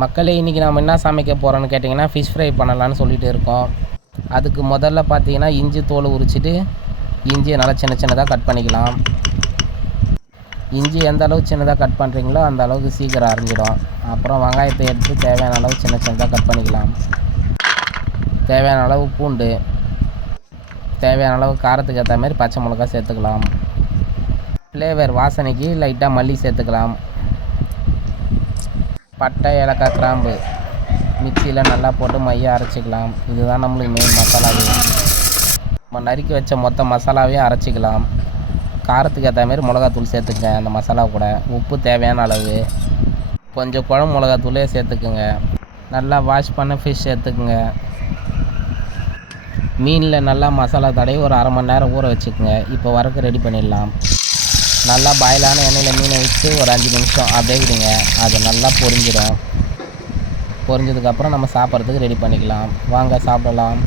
மக்களே, இன்றைக்கி நம்ம என்ன சமைக்க போகிறோன்னு கேட்டிங்கன்னா, ஃபிஷ் ஃப்ரை பண்ணலான்னு சொல்லிட்டு இருக்கோம். அதுக்கு முதல்ல பார்த்தீங்கன்னா, இஞ்சி தோல் உரிச்சிட்டு இஞ்சியை நல்லா சின்ன சின்னதாக கட் பண்ணிக்கலாம். இஞ்சி எந்த அளவுக்கு சின்னதாக கட் பண்ணுறீங்களோ அந்த அளவுக்கு சீக்கிரம் அரைஞ்சிடும். அப்புறம் வெங்காயத்தை எடுத்து தேவையான அளவு சின்ன சின்னதாக கட் பண்ணிக்கலாம். தேவையான அளவு பூண்டு, தேவையான அளவு காரத்துக்கு ஏற்ற மாதிரி பச்சை மிளகாய் சேர்த்துக்கலாம். ஃப்ளேவர் வாசனைக்கு லைட்டாக மல்லி சேர்த்துக்கலாம். பட்டை, ஏலக்காய், கிராம்பு மிக்சியில் நல்லா போட்டு மையாக அரைச்சிக்கலாம். இதுதான் நம்மளுக்கு மெயின் மசாலாவே. நம்ம நறுக்கி வச்ச மொத்த மசாலாவையும் அரைச்சிக்கலாம். காரத்துக்கு ஏற்ற மாதிரி மிளகாத்தூள் சேர்த்துக்கங்க. அந்த மசாலா கூட உப்பு தேவையான அளவு, கொஞ்சம் குழம்பு மிளகாத்தூளே சேர்த்துக்குங்க. நல்லா வாஷ் பண்ண ஃபிஷ் சேர்த்துக்குங்க. மீனில் நல்லா மசாலா தடவி ஒரு அரை மணி நேரம் ஊற வச்சுக்கோங்க. இப்போ வறுக்க ரெடி பண்ணிடலாம். நல்லா பாயிலான எண்ணெயில் மீனை வச்சு ஒரு 5 நிமிஷம் அப்படியே விடுங்க. அது நல்லா பொரிஞ்சிடும். பொரிஞ்சதுக்கப்புறம் நம்ம சாப்பிட்றதுக்கு ரெடி பண்ணிக்கலாம். வாங்க சாப்பிடலாம்.